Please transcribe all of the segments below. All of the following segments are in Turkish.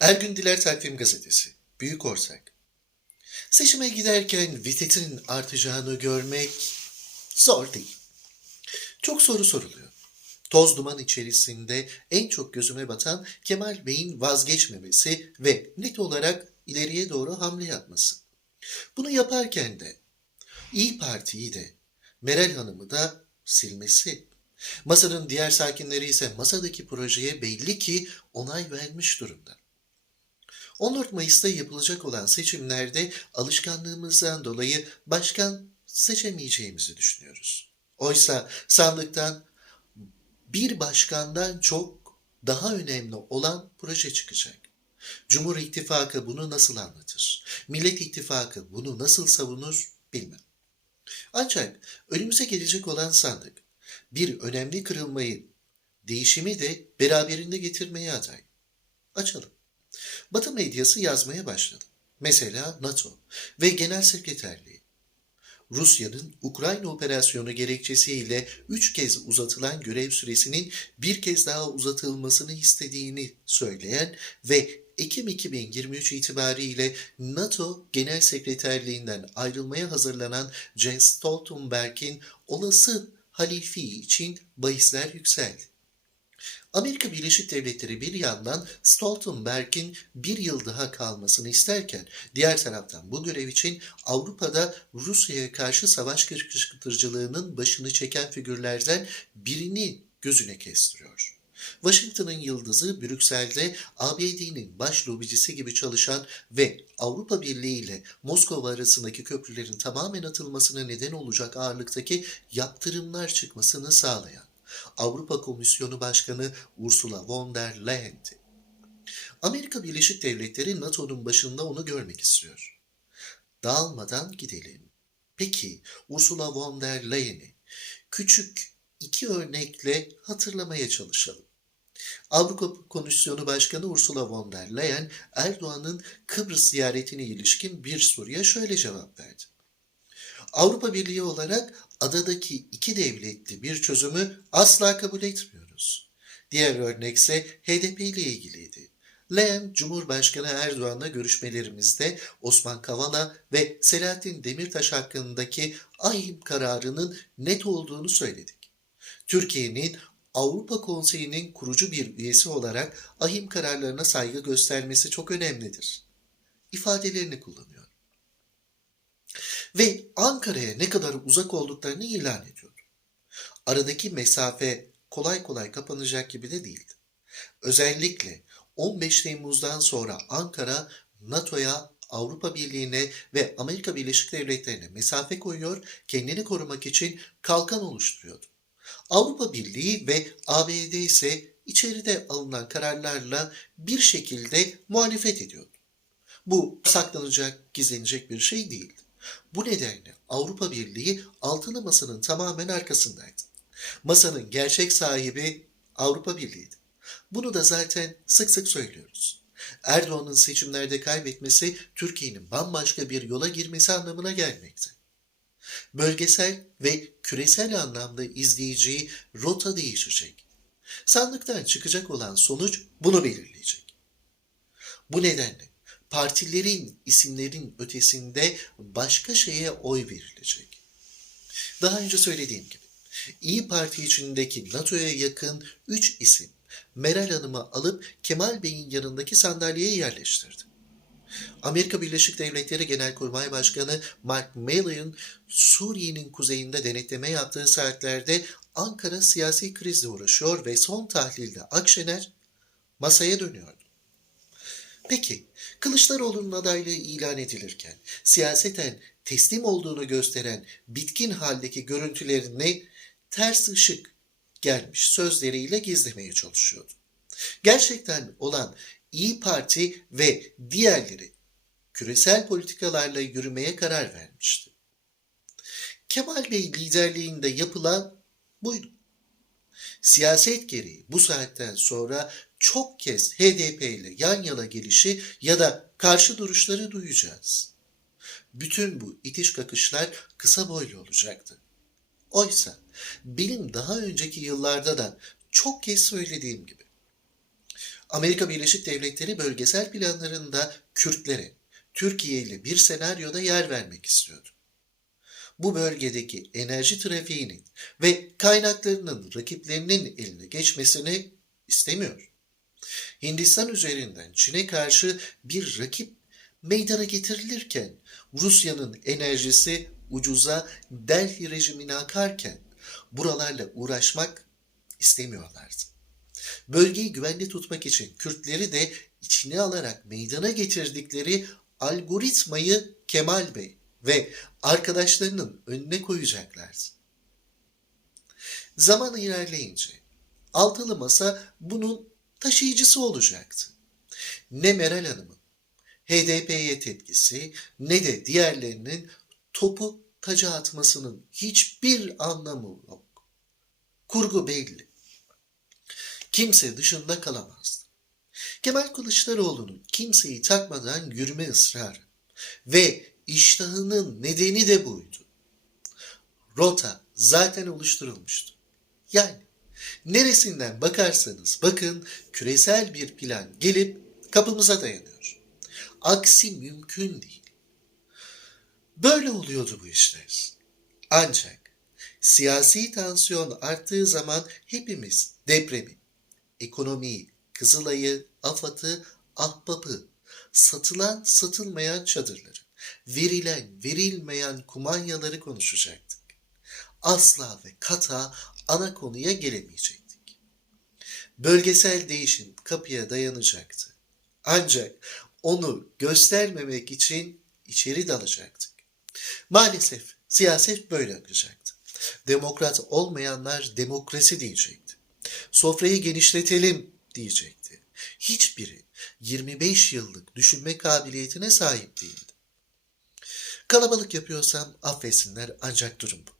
Ergün Diler Takvim Gazetesi, Büyük Ortak. Seçime giderken vitetin artacağını görmek zor değil. Çok soru soruluyor. Toz duman içerisinde en çok gözüme batan Kemal Bey'in vazgeçmemesi ve net olarak ileriye doğru hamle yapması. Bunu yaparken de İyi Parti'yi de Meral Hanım'ı da silmesi. Masanın diğer sakinleri ise masadaki projeye belli ki onay vermiş durumda. 14 Mayıs'ta yapılacak olan seçimlerde alışkanlığımızdan dolayı başkan seçemeyeceğimizi düşünüyoruz. Oysa sandıktan bir başkandan çok daha önemli olan proje çıkacak. Cumhur İttifakı bunu nasıl anlatır? Millet İttifakı bunu nasıl savunur bilmem. Ancak önümüze gelecek olan sandık bir önemli kırılmayı, değişimi de beraberinde getirmeye aday. Açalım. Batı medyası yazmaya başladı. Mesela NATO ve Genel Sekreterliği. Rusya'nın Ukrayna operasyonu gerekçesiyle üç kez uzatılan görev süresinin bir kez daha uzatılmasını istediğini söyleyen ve Ekim 2023 itibariyle NATO Genel Sekreterliğinden ayrılmaya hazırlanan Jens Stoltenberg'in olası halifi için bahisler yükseldi. Amerika Birleşik Devletleri bir yandan Stoltenberg'in bir yıl daha kalmasını isterken diğer taraftan bu görev için Avrupa'da Rusya'ya karşı savaş kışkırtıcılığının başını çeken figürlerden birini gözüne kestiriyor. Washington'ın yıldızı Brüksel'de ABD'nin baş lobicisi gibi çalışan ve Avrupa Birliği ile Moskova arasındaki köprülerin tamamen atılmasına neden olacak ağırlıktaki yaptırımlar çıkmasını sağlayan Avrupa Komisyonu Başkanı Ursula von der Leyen'di. Amerika Birleşik Devletleri NATO'nun başında onu görmek istiyor. Dağılmadan gidelim. Peki Ursula von der Leyen'i küçük iki örnekle hatırlamaya çalışalım. Avrupa Komisyonu Başkanı Ursula von der Leyen, Erdoğan'ın Kıbrıs ziyaretine ilişkin bir soruya şöyle cevap verdi. Avrupa Birliği olarak adadaki iki devletli bir çözümü asla kabul etmiyoruz. Diğer örnekse HDP ile ilgiliydi. Leyen, Cumhurbaşkanı Erdoğan'la görüşmelerimizde Osman Kavala ve Selahattin Demirtaş hakkındaki ahim kararının net olduğunu söyledik. Türkiye'nin Avrupa Konseyi'nin kurucu bir üyesi olarak ahim kararlarına saygı göstermesi çok önemlidir. İfadelerini kullanıyor. Ve Ankara'ya ne kadar uzak olduklarını ilan ediyordu. Aradaki mesafe kolay kolay kapanacak gibi de değildi. Özellikle 15 Temmuz'dan sonra Ankara NATO'ya Avrupa Birliği'ne ve Amerika Birleşik Devletleri'ne mesafe koyuyor, kendini korumak için kalkan oluşturuyordu. Avrupa Birliği ve ABD ise içeride alınan kararlarla bir şekilde muhalefet ediyordu. Bu saklanacak, gizlenecek bir şey değildi. Bu nedenle Avrupa Birliği altılı masanın tamamen arkasındaydı. Masanın gerçek sahibi Avrupa Birliği'ydi. Bunu da zaten sık sık söylüyoruz. Erdoğan'ın seçimlerde kaybetmesi Türkiye'nin bambaşka bir yola girmesi anlamına gelmekte. Bölgesel ve küresel anlamda izleyeceği rota değişecek. Sandıktan çıkacak olan sonuç bunu belirleyecek. Bu nedenle partilerin isimlerin ötesinde başka şeye oy verilecek. Daha önce söylediğim gibi İyi Parti içindeki NATO'ya yakın 3 isim Meral Hanım'ı alıp Kemal Bey'in yanındaki sandalyeye yerleştirdi. Amerika Birleşik Devletleri Genelkurmay Başkanı Mark Milley'in Suriye'nin kuzeyinde denetleme yaptığı saatlerde Ankara siyasi krizle uğraşıyor ve son tahlilde Akşener masaya dönüyordu. Peki Kılıçdaroğlu'nun adaylığı ilan edilirken siyaseten teslim olduğunu gösteren bitkin haldeki görüntülerini ters ışık gelmiş sözleriyle gizlemeye çalışıyordu. Gerçekten olan İyi Parti ve diğerleri küresel politikalarla yürümeye karar vermişti. Kemal Bey liderliğinde yapılan buydu. Siyaset gereği bu saatten sonra çok kez HDP ile yan yana gelişi ya da karşı duruşları duyacağız. Bütün bu itiş kakışlar kısa boylu olacaktı. Oysa benim daha önceki yıllarda da çok kez söylediğim gibi Amerika Birleşik Devletleri bölgesel planlarında Kürtlere Türkiye ile bir senaryoda yer vermek istiyordu. Bu bölgedeki enerji trafiğinin ve kaynaklarının rakiplerinin eline geçmesini istemiyor. Hindistan üzerinden Çin'e karşı bir rakip meydana getirilirken Rusya'nın enerjisi ucuza Delhi rejimine akarken buralarla uğraşmak istemiyorlardı. Bölgeyi güvenli tutmak için Kürtleri de içine alarak meydana getirdikleri algoritmayı Kemal Bey ve arkadaşlarının önüne koyacaklardı. Zaman ilerleyince altılı masa bunun taşıyıcısı olacaktı. Ne Meral Hanım'ın HDP'ye tepkisi ne de diğerlerinin topu taca atmasının hiçbir anlamı yok. Kurgu belli. Kimse dışında kalamazdı. Kemal Kılıçdaroğlu'nun kimseyi takmadan yürüme ısrarı ve iştahının nedeni de buydu. Rota zaten oluşturulmuştu. Yani neresinden bakarsanız bakın küresel bir plan gelip kapımıza dayanıyor. Aksi mümkün değil. Böyle oluyordu bu işler. Ancak siyasi tansiyon arttığı zaman hepimiz depremi, ekonomiyi, Kızılay'ı, AFAD'ı, Ahbap'ı, satılan satılmayan çadırları, verilen verilmeyen kumanyaları konuşacaktık. Asla ve kata ana konuya gelemeyecektik. Bölgesel değişim kapıya dayanacaktı. Ancak onu göstermemek için içeri dalacaktık. Maalesef siyaset böyle akacaktı. Demokrat olmayanlar demokrasi diyecekti. Sofrayı genişletelim diyecekti. Hiçbiri 25 yıllık düşünme kabiliyetine sahip değildi. Kalabalık yapıyorsam affetsinler ancak durum bu.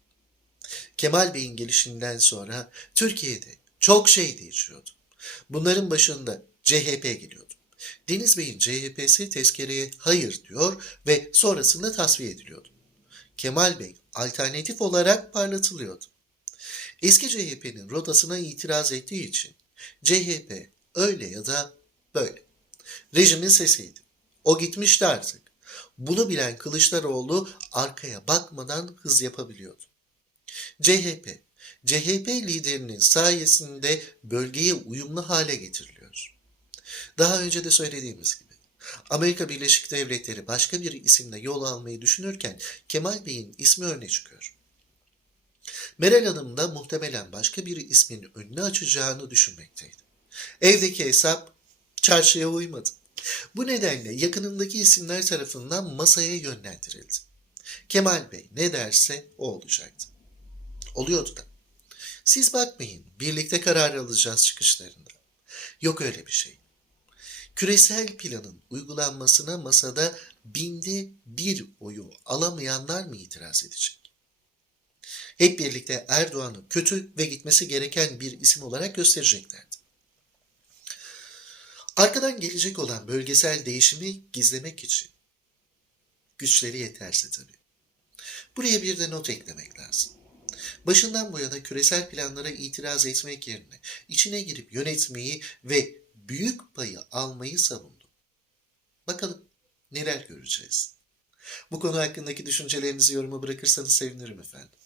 Kemal Bey'in gelişinden sonra Türkiye'de çok şey değişiyordu. Bunların başında CHP geliyordu. Deniz Bey'in CHP'si tezkereye hayır diyor ve sonrasında tasfiye ediliyordu. Kemal Bey alternatif olarak parlatılıyordu. Eski CHP'nin rotasına itiraz ettiği için CHP öyle ya da böyle. Rejimin sesiydi. O gitmişti artık. Bunu bilen Kılıçdaroğlu arkaya bakmadan hız yapabiliyordu. CHP, CHP liderinin sayesinde bölgeye uyumlu hale getiriliyor. Daha önce de söylediğimiz gibi Amerika Birleşik Devletleri başka bir isimle yol almayı düşünürken Kemal Bey'in ismi öne çıkıyor. Meral Hanım da muhtemelen başka bir ismin önünü açacağını düşünmekteydi. Evdeki hesap çarşıya uymadı. Bu nedenle yakınındaki isimler tarafından masaya yönlendirildi. Kemal Bey ne derse o olacaktı. Oluyordu da. Siz bakmayın, birlikte karar alacağız çıkışlarında. Yok öyle bir şey. Küresel planın uygulanmasına masada binde bir oyu alamayanlar mı itiraz edecek? Hep birlikte Erdoğan'ı kötü ve gitmesi gereken bir isim olarak göstereceklerdi. Arkadan gelecek olan bölgesel değişimi gizlemek için güçleri yeterse tabii. Buraya bir de not eklemek lazım. Başından bu yana küresel planlara itiraz etmek yerine içine girip yönetmeyi ve büyük payı almayı savundu. Bakalım neler göreceğiz. Bu konu hakkındaki düşüncelerinizi yoruma bırakırsanız sevinirim efendim.